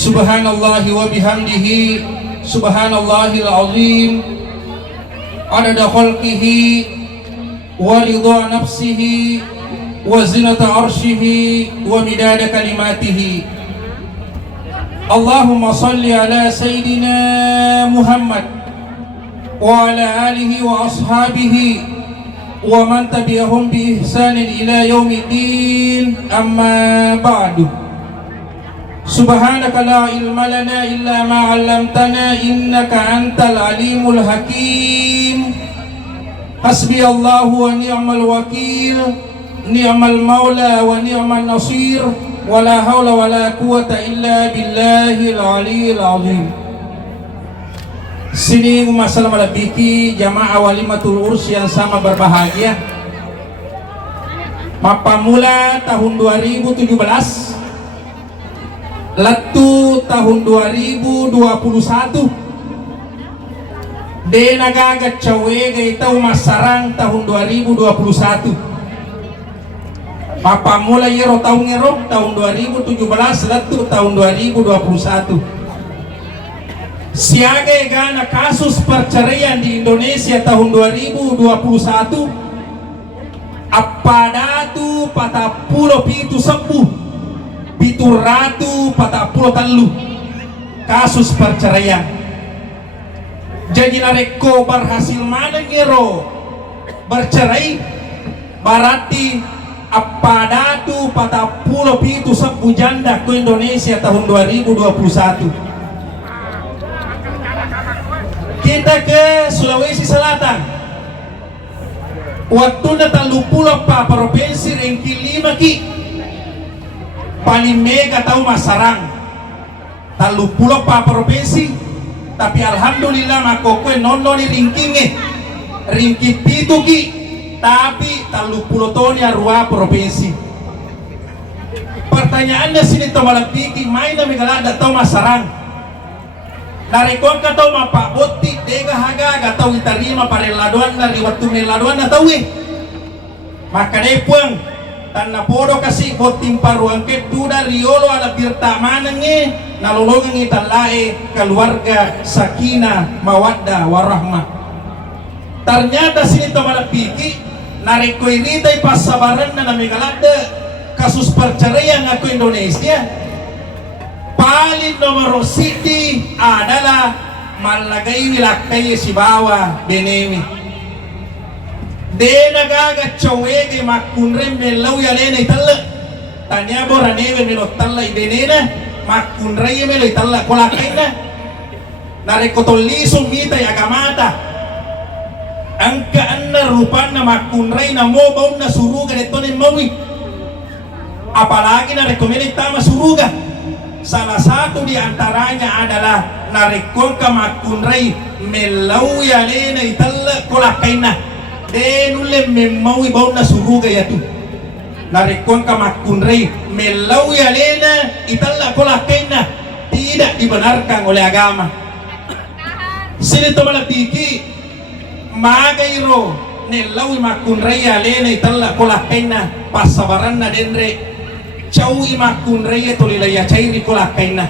Subhanallah wa bihamdihi, subhanallahil azim, adada khalqihi wa ridha nafsihi wa zinata arshihi wa midada kalimatihi. Allahumma salli ala Sayyidina Muhammad wa ala alihi wa ashabihi wa man tabi'ahum bi ihsanin ila yaumiddin, amma ba'du. Subhanaka la ilma lana illa ma 'allamtana innaka antal alimul hakim. Hasbi Allahu wa ni'mal wakil, ni'mal maula wa ni'mal nasir, wa la hawla wa la quwata illa billahil aliyil azim. Sini masalah malabiki jamaah walimatul urs yang sama berbahagia. Mapamula tahun 2017, Latu tahun 2021, de nagagat cawe gaitaw masarang tahun 2021. Mapamula yero tahun 2017, Latu tahun 2021. Siaga gana kasus perceraian di Indonesia tahun 2021 apadatu 47 sembuh pituratu 43 kasus perceraian. Jadi nareko berhasil mana ngero bercerai berarti apadatu 47 sembuh janda ke Indonesia tahun 2021. Kita ke Sulawesi Selatan, waktu na 30 pa provinsi ranking 5 ki paling mega tahu masarang 30 pa provinsi, tapi alhamdulillah makokwe nononi ranking 7 ki, tapi 30 tahun ya ruang provinsi. Pertanyaannya sini to malapiki main na megalada tahu masarang narikon ka tau mapaboti dega haga gatau itarima pareladuan na riwatu meladuan na tau maka depuang tanna podo kasi boting paruang ke tuda riolo ala birta manange nalolongan italae keluarga sakinah mawaddah warahmah. Ternyata sini to malapiki nariko iritai pasabaran na namigalada kasus perceraian aku Indonesia. Paling nomor siti adalah malagay wilakay si bawa benemi. De nagaga chawege makunre melaw yalena italla. Tanya bora neve melotalla ibenena makunre melo italla kolakay na. Narekotoliso mita yagamata. Angka anna rupan na makunre na mobaw na suruga neto ni mawi. Apalagi na rekomenda tama suruga. Salah satu di antaranya adalah narikon ka makunray melaw yalena italla kolakaina denule memawi bau na suruga yatu narikon ka makunray melaw yalena italla kolakaina tidak dibenarkan oleh agama. Sini to malapiki magayro nelaw makunray yalena italla kolakaina pasabaran na denre Chau imakun raya tolilaya cairi kolakaina.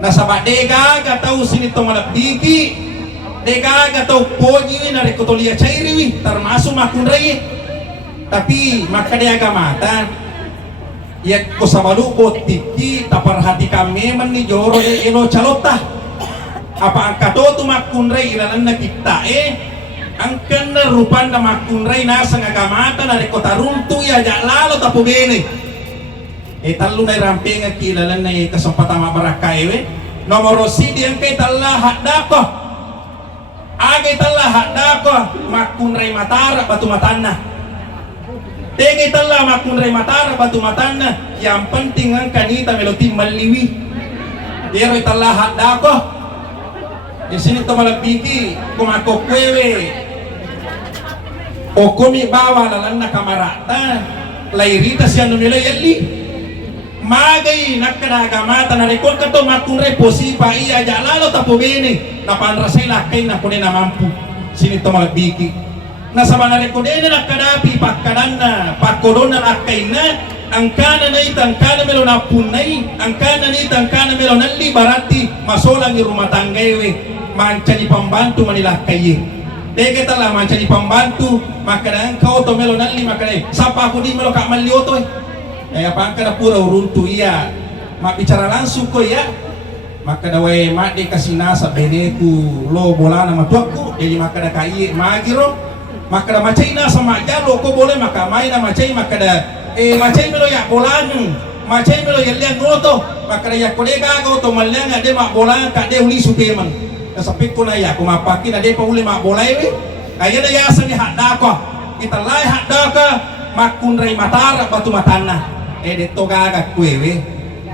Nasaba dega gatau sini to malapiki, dega gatau poji na rekotolia cairi wi termasuk makun raya. Tapi maka dia agamata ya kosabalu potiki taparhati kami meni joro elo calota. Apa angkato tu makun raya ilanan na kita angkan na rupan na makun raya nasa agamata na rekotaruntu ya jalalo tapo bene. Talo na ramping kilalan na kasempatan mabaraka nomor sidi yang kay tala hadako agay tala hadako makunray matara batu matana tegi tala makunray matara batu matana yang penting ang kanita melotim maliwi dero tala hadako di sini to malabiki kumakokwewe o kumi bawa lalan na kamarata lairita siya numila yali magay nakadagamata na rekod ka to makunre posipa iya jalalo tapo bene na panrasay lakay na kunin na mampu sinito malabiki na sa mga rekodena nakadapi pagkadan na pagkodon na lakay na angkana na ita angkana melo na punay angkana na ita angkana melo nali barati masolang rumah tangga we mancani pembantu manila kaye deke tala mancani pembantu makadang kau to melo nali makadang sapa aku di melo kak malioto apa angkana pura uruntu iya mak bicara langsung ko ya maka dawai mak de kasih nasa beneku lo bola nama tuaku jadi maka da kai magiro maka da macai nasa majalo ko boleh maka main na macai maka da macai melo ya bolan macai melo ya liang ngoto maka da ya kolega ko to malyang ade mak bola ka de uli supeman sampai ko na ya ko mapakin ade pa uli mak bola we kaya da ya sa ni hadda ko kita lai hadda ka makunrai matara batu matana dito gaga kuwe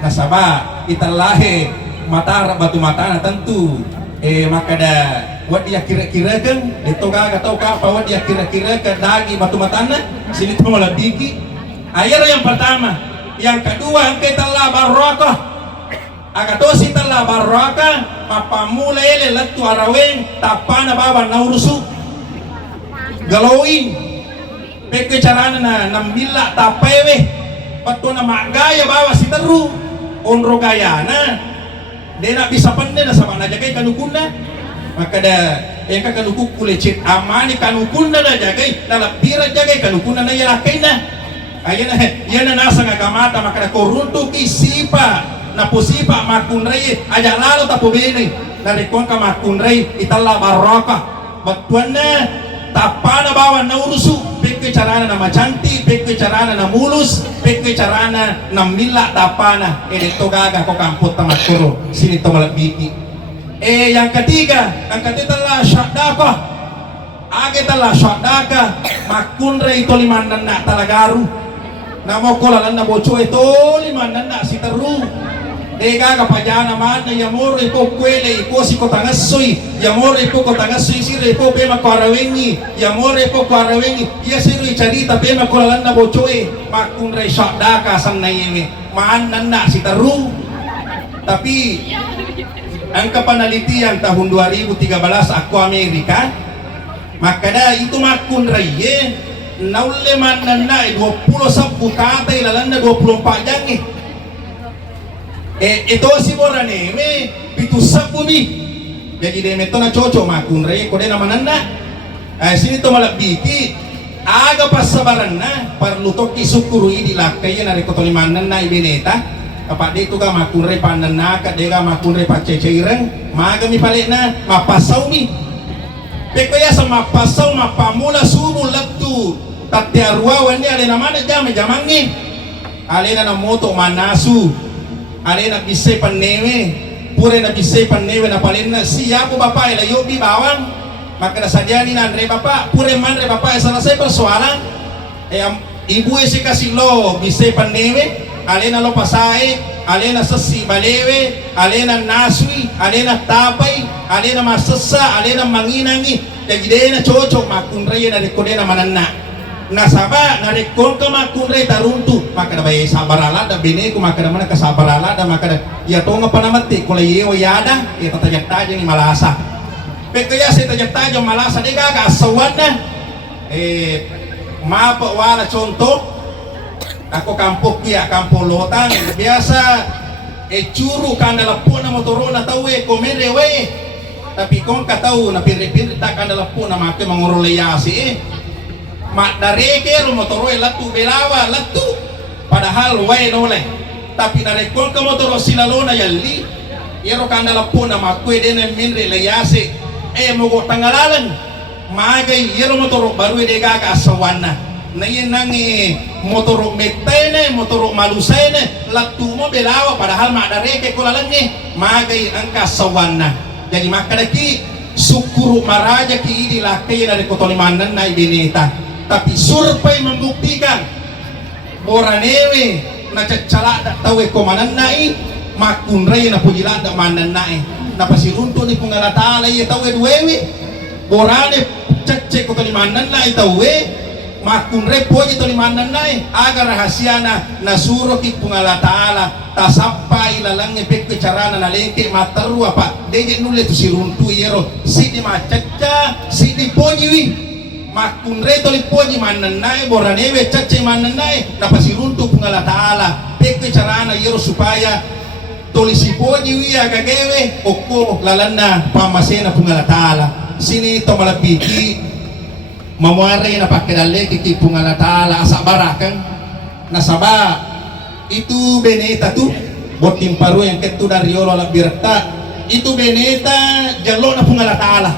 nasaba kita lahe matara batu matana tentu maka da wat dia kira-kira kan dito gaga tau ka apa wat dia kira-kira ke dagi batu matana sini tu malah diki ayat yang pertama yang kedua kita la barakah agatosi tala barakah papamula ele latu araweng tapana baba naurusu galawin peke carana na nambila tapewe pato na magaya bawa si teru onro gaya na de na bisa pande na sama na jagay kanukuna maka da yang kanukuk kulecit amani kanukuna na jagay na lapira jagay kanukuna na yalakay na ayan na yan na nasa ngagamata maka da korunto kisipa na posipa makunray aja lalo tapo bini na rekon ka makunray itala baraka batuan na tapana bawa na urusu peke carana na macanti peke carana na mulus peke carana na mila tapana dito gaga ko kamput tamat kuro sini to malabiki yang ketiga la syadaka age tala syadaka makunre ito limanan na talagaru namo ko lalan na bocho ito limanan na si teru dega kapajana man na yamor ipo kwele ipo si kotangasoy yamor ipo kotangasoy sire ipo pema kwarawengi yamor ipo kwarawengi iya siru icharita pema kulalan na bochoe makunray syadaka sang nayeme maanan na si teru tapi ang kapanalitian tahun 2013 ako Amerika makada itu makunray nauleman na 20 sabbu katay lalan na 24 jang ito si borane me pitusap bumi jadi deme to na chocho makunre ko de naman na sini to malabiki aga pasabaran na parlutok isukuri di lakay na reko to limanan na ibineta kapag dito ka makunre panan na kadega makunre paceceireng magami pali na mapasaw mi pekoya sa mapasaw mapamula sumu latu tatiarwa wani ale naman na jamangi ale na moto manasu ale na bisay panewe pure na bisay panewe na palin na siya po bapak ila yobi bawang maka nasadyani na andre bapak pure man re bapak sa nasay persoalan ibu si kasilo bisay panewe ale na lo pasae ale na sasi balewe ale na naswi ale na tapay ale na masasa ale na manginangi jadi na chocho makunray na rekode na mananna nasaba na rekon ka makunray taruntu maka na bay sabarala da bine ko maka na kasabarala da maka na yato nga panamati kulay yewa yada ita tajak-tajak ni malasa pero kaya si tajak-tajak malasa di gaga asawan na mapa wala contoh ako kampo kya kampo lotang biasa churu kanala po na motoro na tawe komere we tapi kung kataw na pinripinri ta kanala po na maki manguruleyasi mak dareke motoro latu belawa latu padahal way nolay tapi narekol ka motoro sinalona yalli yero kanala po na makwe denen minre layase mogo tangalalan magay yero motoro baru de gaga asawana na yan nang motoro metene motoro malusene latu mo belawa padahal mak dareke ko lalang magay ang kasawana jadi makadaki sukuru maraja ki idi lakay na rekotolimanan na ibinita tapi survei membuktikan boranewe na cacala da tawe komanan nai makunray na pujila da manan nai na pasirunto ni pungalatala ye tawe duwewe borane cacce ko kalimanan nai tawe makunray poji to limanan nai agar rahasia na suro ki pungalatala tasampai lalang epek carana na lengke mataru apa deje nulle tu siruntu yero sidi macacca sidi pojiwi makunre tolipo di mananay boranewe cace mananay napasirunto pungala taala pekwe carana yero supaya tolisipo di wiya gagewe oko lalana pamasena pungala taala sini to malapiki mamuare na pakedale kiki pungala taala asa barakan nasaba itu beneta tu botim paru yang ketu dari yolo la birta itu beneta jalo na pungala taala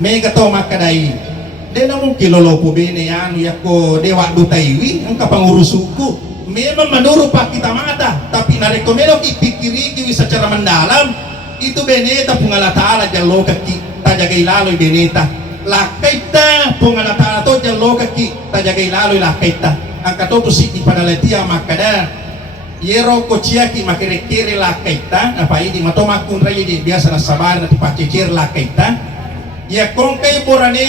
mega to makadai de namun kilolo po bene yan yako dewa dutaiwi ang kapangurusuku memang menurut pak kita mata tapi narekomendo ipikiri kiwi secara mendalam itu beneta pungala taala jalo kaki tajagai laloy beneta lakaita pungala taala to jalo kaki tajagai laloy lakaita ang katoto si ipanalatia makada yero kociaki makere-kere lakaita apa ini matoma kunray di biasa na sabar na tipacecer lakaita ya kung kay borane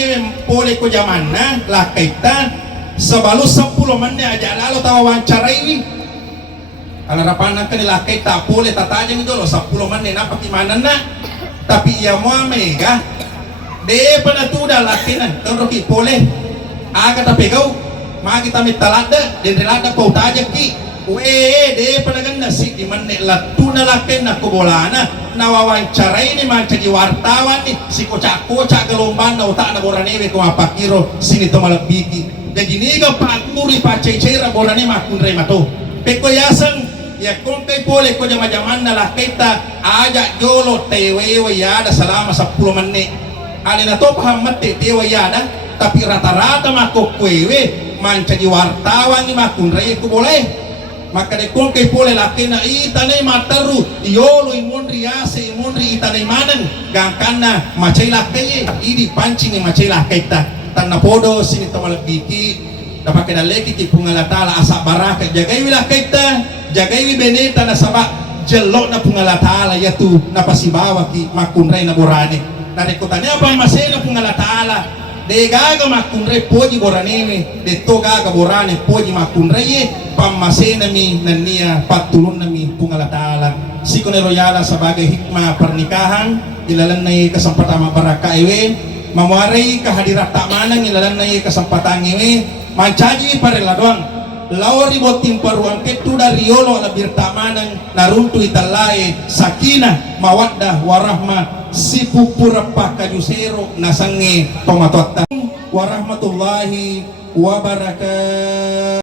pole ko jaman na lakaita sabalo 10 man na aja lalo tawawancaray ni alarapan ng kanila lakaita pole tatanya nito 10 man na napatimanan na tapi iya mo mega de panatuda lakinan toroki pole aga tapegaw makita mitalada den relada po tajak ki de panagan nasi di man latuna lakin na kubolana nawawancaray ni mancagi wartawan ni si kocak-kocak galomban na utak na boranewe kumapakiro sini to malabiki jadi niga pakuri pacecera borane makunray mato peko yasan ya kung kay pole ko jama-jaman na lakita aja jolo tewewe yada selama 10 menit alina to pahamat tewewe yada tapi rata-rata makokwewe mancagi wartawan ni makunray ko boleh maka de kung kay pole laki na itanay mataru iyolo imondri yase imondri itanay manan gangkan na macay laki idi pancing ni macay laki ta tanna podo sini tamalabiki dapat kedaleki ki pungalatala asa baraka jagai laki ta jagai beneta na saba jelok na pungalatala yatu napasibawa ki makunray na borane narikutane apa masena pungalatala de gaga makunray poji borane de to gaga borane poji makunray pamasena mi nania patulun nami pungalatala si royala sebagai hikmah pernikahan ilalan nai kesempatan baraka iwe mamuarai kehadirat tak manang ilalan nai kesempatan iwe mancaji pareladong lawari botim paruan ketu dari yolo labir tak manang naruntu italai sakinah mawaddah warahmah si pupura pakajusero nasange pamatuatan warahmatullahi wabarakatuh.